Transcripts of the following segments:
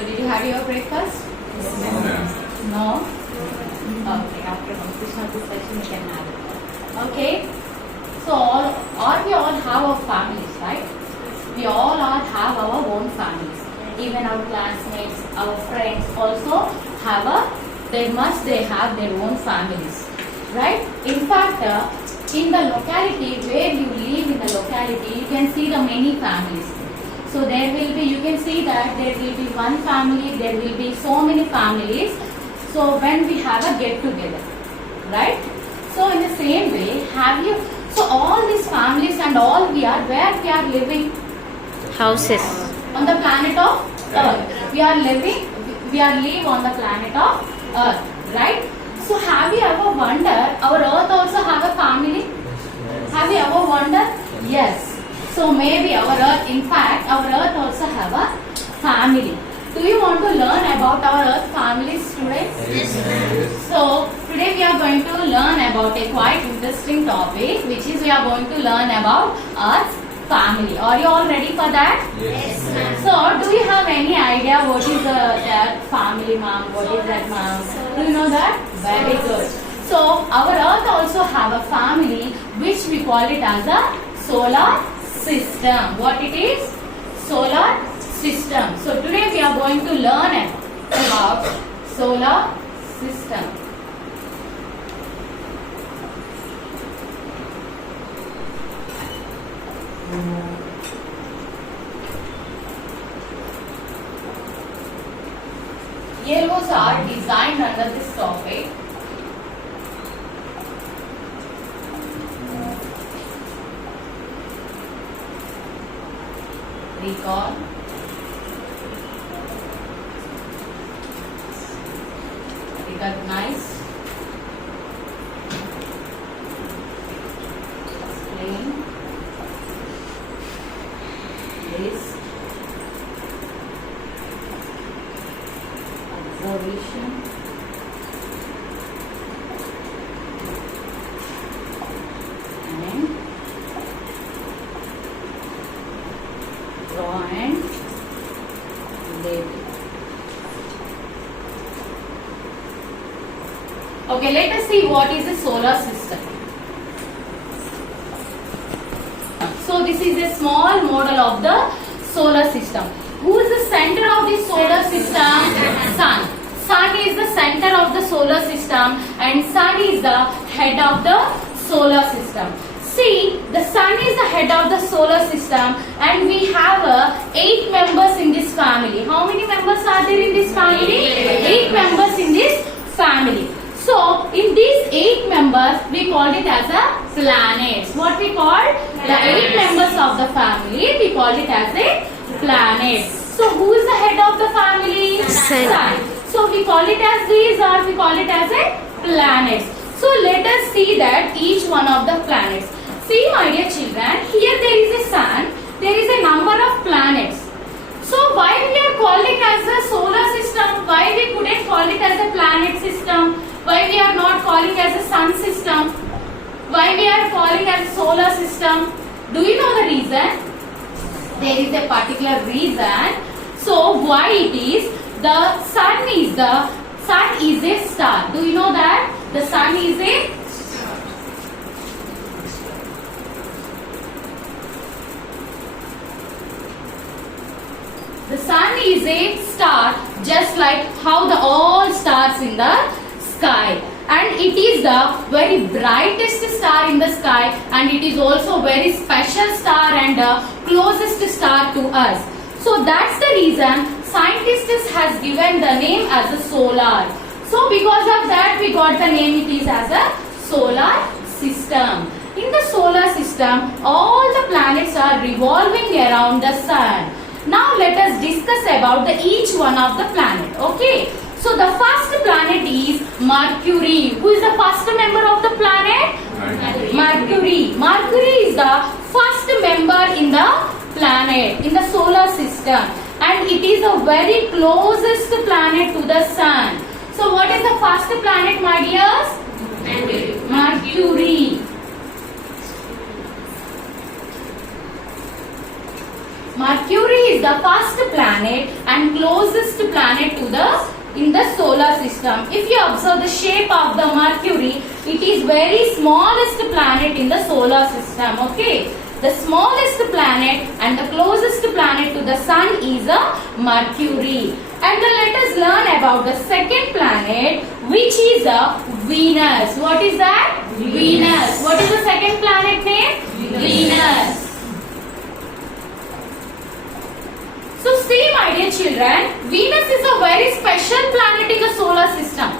So did you have your breakfast? No? Okay, after completion of this session you can have it. Okay? So we all have our families, right? We all have our own families. Even our classmates, our friends also they have their own families, right? In fact, in the locality where you live in the locality, you can see the many families. So there will be, you can see that there will be one family, there will be so many families. So when we have a get together, right? So in the same way, so all these families and all where we are living? Houses. On the planet of Earth. We live on the planet of Earth, right? So have you ever wondered, our Earth also have a family? Have you ever wondered? Yes. So maybe our Earth, in fact, our Earth also have a family. Do you want to learn about our Earth families today? Yes. So today we are going to learn about a quite interesting topic, which is we are going to learn about Earth's family. Are you all ready for that? Yes. So do you have any idea what is that family, ma'am? What is that, ma'am? Do you know that? Very good. So our Earth also have a family which we call it as a solar system. What it is? Solar system. So today we are going to learn about solar system. Yellows are designed under this topic. Recall, recognize, explain, list, observation, and draw and label. Okay, let us see what is the solar system. So this is a small model of the solar system. Who is the center of the solar system? Sun. Sun is the center of the solar system and Sun is the head of the solar system. See, the Sun is the head of the solar system and we have 8 members in this family. How many members are there in this family? 8 members in this family. So, in these 8 members, we call it as a planets. What we call? The 8 members of the family, we call it as a planet. So, who is the head of the family? Sun. So, we call it as these or we call it as a planets. So, let us see that each one of the planets. See, my dear children, here there is a sun, there is a number of planets. So, why we are calling as a solar system? Why we couldn't call it as a planet system? Why we are not calling as a sun system? Why we are calling as a solar system? Do you know the reason? There is a particular reason. So why it is? The sun is a star. Do you know that? The sun is a star, just like how all stars in the sky, and it is the very brightest star in the sky and it is also very special star and closest star to us. So that's the reason scientists has given the name as a solar. So because of that we got the name, it is as a solar system. In the solar system all the planets are revolving around the sun. Now let us discuss about each one of the planet. Okay. So the first planet is Mercury. Who is the first member of the planet? Mercury. Mercury is the first member in the planet, in the solar system. And it is the very closest planet to the sun. So what is the first planet, my dears? Mercury. Mercury is the first planet and closest planet to the in the solar system. If you observe the shape of the Mercury, it is very smallest planet in the solar system. Okay, the smallest planet and the closest planet to the sun is a Mercury. And then let us learn about the second planet, which is a Venus. What is that? Venus. What is the second planet name? Venus. So see, my dear children, Venus is a very special planet in the solar system.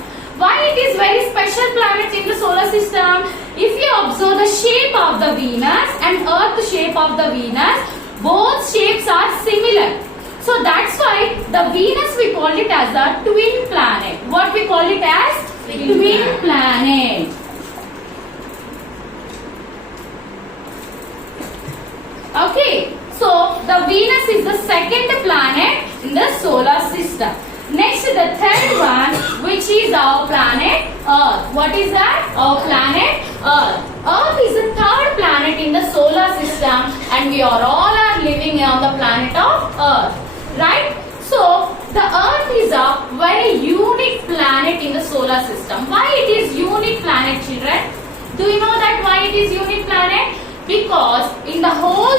Why it is very special planet in the solar system? If you observe the shape of the Venus and Earth shape of the Venus, both shapes are similar. So that's why the Venus we call it as a twin planet. What we call it as? Twin planet. Okay. So the Venus is the second planet in the solar system. Next, the third one, which is our planet Earth. What is that? Our planet Earth. Earth is the third planet in the solar system, and we are all living on the planet of Earth. Right? So the Earth is a very unique planet in the solar system. Why it is unique planet, children? Do you know that why it is unique planet? Because in the whole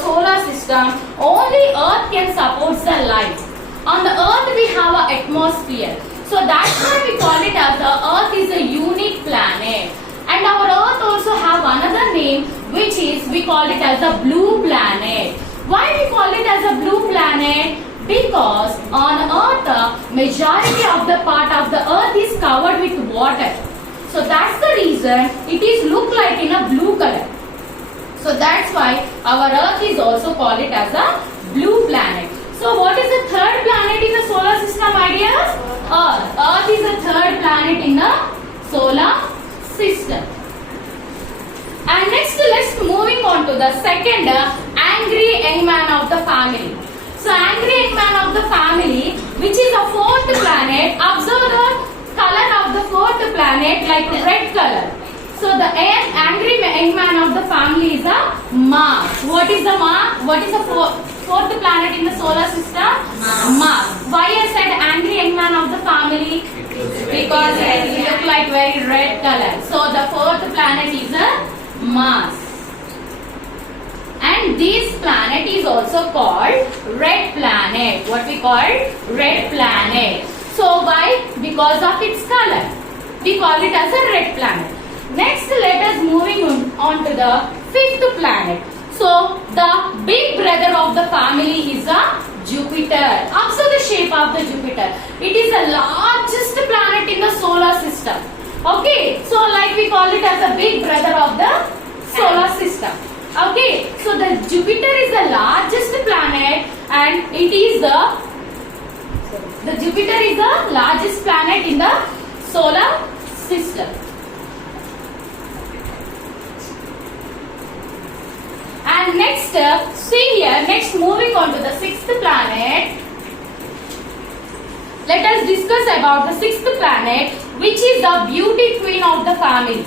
solar system, only Earth can support the life. On the Earth we have an atmosphere. So that's why we call it as the Earth is a unique planet. And our Earth also have another name, which is we call it as a blue planet. Why we call it as a blue planet? Because on Earth, majority of the part of the Earth is covered with water. So that's the reason it is look like in a blue color. So that's why our Earth is also called it as a blue planet. So what is the third planet in the solar system, my dears? Earth. Earth is the third planet in the solar system. And next, let's moving on to the second angry young man of the family. So angry young man of the family, which is a fourth planet. Observe the color of the fourth planet like red color. So the angry young man of the family is a Mars. What is the Mars? What is the fourth planet in the solar system? Mars. Why I said angry young man of the family? Because it look like very red color. So the fourth planet is a Mars. And this planet is also called red planet. What we call red planet. So why? Because of its color. We call it as a red planet. Next, let us moving on to the fifth planet. So the big brother of the family is a Jupiter. Observe the shape of the Jupiter. It is the largest planet in the solar system. Okay, so like we call it as a big brother of the solar system. Okay, so the Jupiter is the largest planet, and it is the Jupiter is the largest planet in the solar system. And next, see here, next moving on to the sixth planet. Let us discuss about the sixth planet, which is the beauty queen of the families.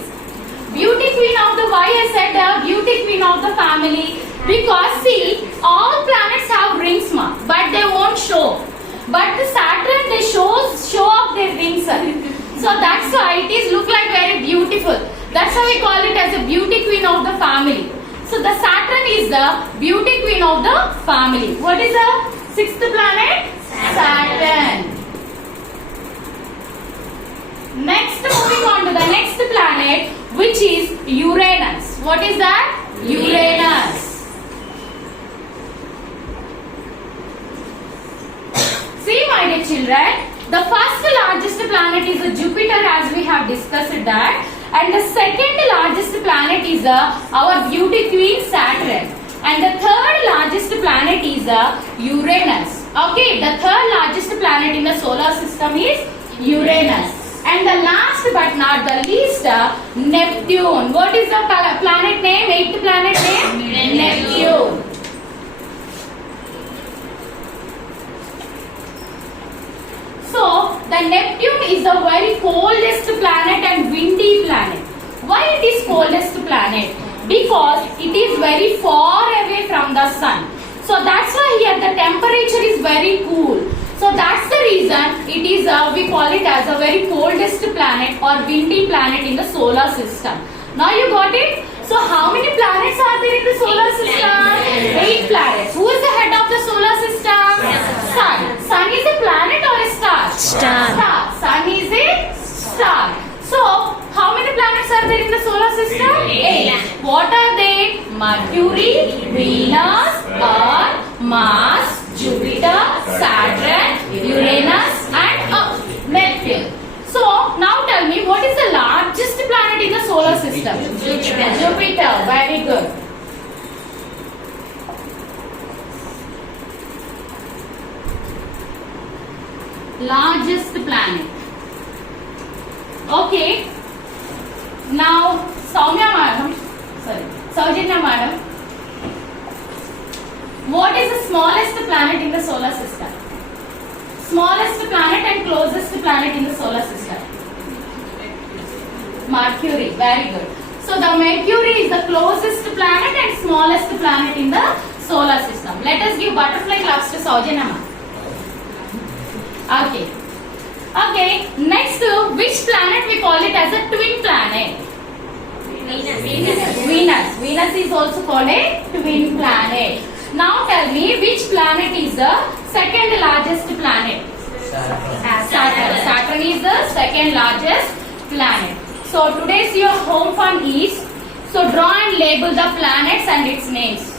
Beauty queen of the, why I said the beauty queen of the family? Because see, all planets have rings, but they won't show. But the Saturn, they show off their rings. So that's why it is look like very beautiful. That's why we call it as a beauty queen of the family. So the Saturn is the beauty queen of the family. What is the sixth planet? Saturn. Next, moving on to the next planet, which is Uranus. What is that? Uranus. See, my dear children, the first largest planet is Jupiter, as we have discussed that. And the second largest planet is our beauty queen Saturn. And the third largest planet is Uranus. Okay, the third largest planet in the solar system is Uranus. And the last but not the least, Neptune. What is the planet name? Eighth planet name? Neptune. So, the Neptune is the very coldest planet and windy planet. Why it is coldest planet? Because it is very far away from the sun. So that's why here the temperature is very cool. So that's the reason it is we call it as a very coldest planet or windy planet in the solar system. Now you got it? So how many planets are there in the solar system? 8 planets. Who is the head of the solar system? Sun. Sun is a planet or a star? Star. Sun is a star. So how many planets are there in the solar system? 8. What are they? Mercury, Venus, Earth, Mars, Jupiter, Saturn, Uranus and Neptune. So now tell me, what is the largest planet in the solar system? Jupiter. Very good. Largest planet. Okay. Now Soumya madam, Saujanya madam. What is the smallest planet in the solar system? Smallest planet and closest planet in the solar system? Mercury. Very good. So the Mercury is the closest planet and smallest planet in the solar system. Let us give butterfly claps to Saujanya ma'am. Okay. Okay. Next, which planet we call it as a twin planet? Venus. Venus is also called a twin planet. Now tell me, which planet is the second largest planet? Saturn. Saturn is the second largest planet. So today's your home fun is, so draw and label the planets and its names.